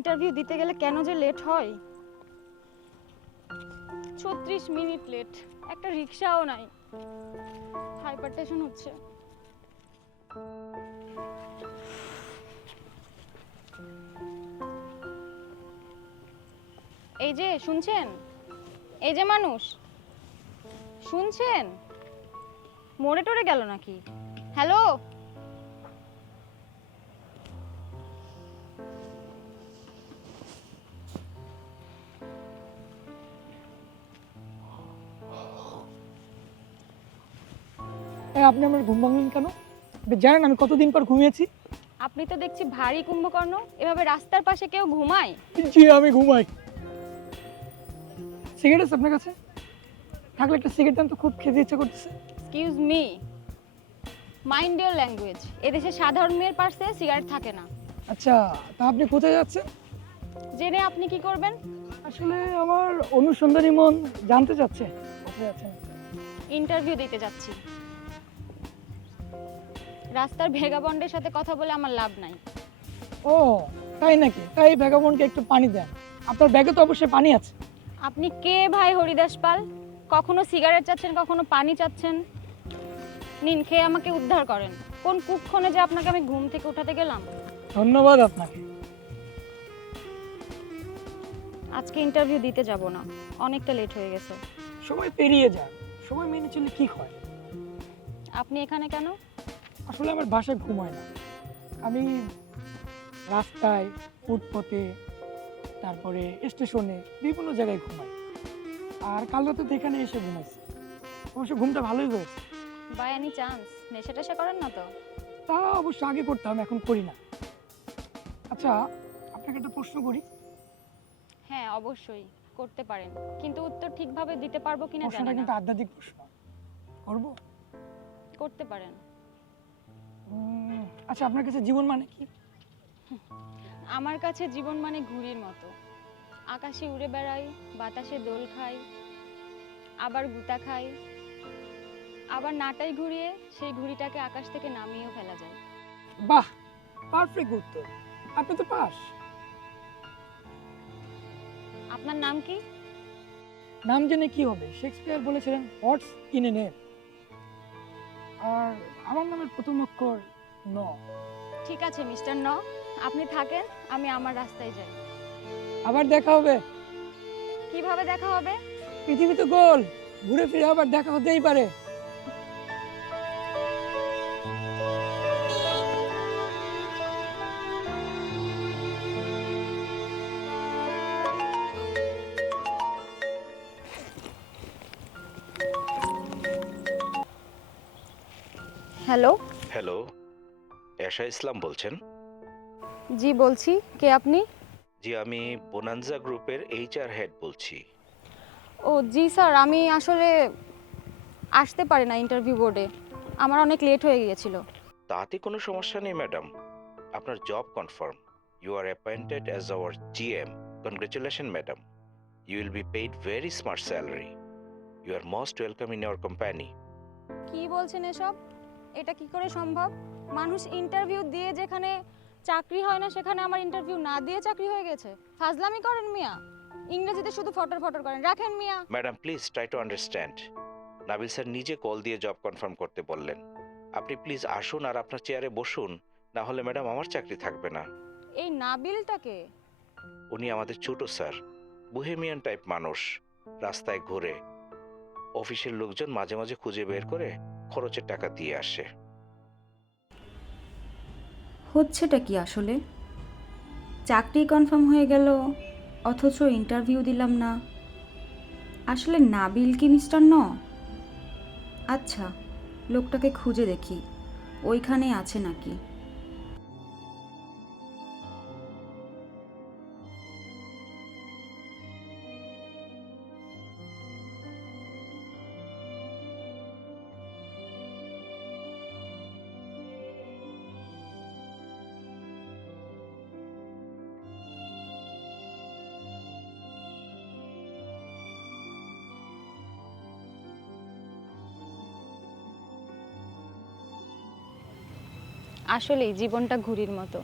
Interview দিতে গেলে কেন যে লেট হয়। 36 মিনিট লেট, একটা রিকশাও নাই। হাইপারটেনশন হচ্ছে। এই যে শুনছেন, এই যে মানুষ শুনছেন, মোড়ে টোরে গেল নাকি? হ্যালো, আপনি আমার ঘুম ভাঙলেন কেন? আপনি জানেন আমি কতদিন পর ঘুমিয়েছি? আপনি তো দেখছি ভারী কুম্ভকর্ণ। এভাবে রাস্তার পাশে কেউ ঘুমায়? জি আমি ঘুমাই। সিগারেট আছে আপনার কাছে? থাকলে একটা সিগারেট দেন তো, খুব খেতে ইচ্ছা করতেছে। Excuse me, mind your language. এদেশে সাধারণ মেয়ের পার্সে সিগারেট থাকে না। আচ্ছা, তা আপনি কোথায় যাচ্ছেন? জেনে আপনি কি করবেন? আসলে আমার অনুসন্ধানী মন জানতে চাচ্ছে কোথায় যাচ্ছেন। ইন্টারভিউ দিতে যাচ্ছি। রাস্তার ভেগাবন্ডের সাথে কথা বলে আমার লাভ নাই। ও তাই নাকি? তাই ভ্যাগাবন্ডকে একটু পানি দেন। আপনার ব্যাগে তো অবশ্যই পানি আছে। আপনি কে ভাই হরিদাস পাল? কখনো সিগারেট চাচ্ছেন, কখনো পানি চাচ্ছেন। নিন, খেয়ে আমাকে উদ্ধার করেন। কোন কুক্ষণে যে আপনাকে আমি ঘুম থেকে উঠাতে গেলাম। ধন্যবাদ আপনাকে। আজকে ইন্টারভিউ দিতে যাব না, অনেকটা লেট হয়ে গেছে। সময় পেরিয়ে যান, সময় মেনে চললে কি হয়? আপনি এখানে কেন? আসলে আমার বাসায় ঘুমায় না। আমি রাস্তায়, ফুটপথে, তারপরে স্টেশনে বিভিন্ন জায়গায় ঘুমাই। আর কাল রাতে তো এখানে এসে ঘুমাইছি। অবশ্য ঘুমটা ভালোই হয়েছে। বাই এনি চান্স নেশা টেশা করেন না তো? তা অবশ্য আগে করতাম, এখন করি না। আচ্ছা, আপনাকে একটা প্রশ্ন করি। হ্যাঁ অবশ্যই করতে পারেন, কিন্তু উত্তর ঠিকভাবে দিতে পারবো কিনা জানি প্রশ্নটা না। কিন্তু আধ্যাত্মিক প্রশ্ন। করব? করতে পারেন। আচ্ছা, আপনার কাছে জীবন মানে কি? আমার কাছে জীবন মানে ঘুড়ির মতো। আকাশে উড়ে বেড়াই, বাতাসে দোল খাই, আবার গুতা খাই, আবার নাটাই ঘুরিয়ে সেই ঘুড়িটাকে আকাশ থেকে নামিয়েও ফেলা যায়। বাহ, পারফেক্ট উত্তর। আপনি তো পাস। আপনার নাম কি? নাম জেনে কি হবে? শেক্সপিয়ার বলেছিলেন হোয়াটস ইন এ নেম। আর আমার নামের প্রথম অক্ষর ন। ঠিক আছে মিস্টার ন, আপনি থাকেন, আমি আমার রাস্তায় যাই। আবার দেখা হবে। কিভাবে দেখা হবে? পৃথিবী তো গোল, ঘুরে ফিরে আবার দেখা হতেই পারে। হ্যালো। হ্যালো, এশা ইসলাম বলছেন? জি বলছি, কে আপনি? জি, আমি বোনানজা গ্রুপের এইচআর হেড বলছি। ও জি স্যার, আমি আসলে আসতে পারি না ইন্টারভিউ বোর্ডে, আমার অনেক লেট হয়ে গিয়েছিল। তাতে কোনো সমস্যা নেই ম্যাডাম, আপনার job confirm. You are appointed as our GM. Congratulation madam, you will be paid very smart salary. You are most welcome in our company. কি বলছেন এসব? এটা কি করে সম্ভব? মানুষ ইন্টারভিউ দিয়ে যেখানে চাকরি হয় না সেখানে আমার ইন্টারভিউ না দিয়ে চাকরি হয়ে গেছে। ফাজলামি করেন মিয়া, ইংরেজিতে শুধু ফটর ফটর করেন। রাখেন মিয়া। Madam please try to understand. Nabil sir নিজে কল দিয়ে জব কনফার্ম করতে বললেন। আপনি প্লিজ আসুন আর আপনার চেয়ারে বসুন, না হলে ম্যাডাম আমার চাকরি থাকবে না। এই নাবিলটাকে? উনি আমাদের ছোট স্যার, বুহেমিয়ান টাইপ মানুষ। রাস্তায় ঘুরে, অফিসের লোকজন মাঝে মাঝে খুঁজে বের করে খরচের টাকা দিয়ে আসে। হচ্ছেটা কি আসলে? চাকরি কনফার্ম হয়ে গেল অথচ ইন্টারভিউ দিলাম না। আসলে নাবিল কি মিস্টার ন? আচ্ছা, লোকটাকে খুঁজে দেখি ওইখানে আছে নাকি। আসলেই জীবনটা ঘুড়ির মতো।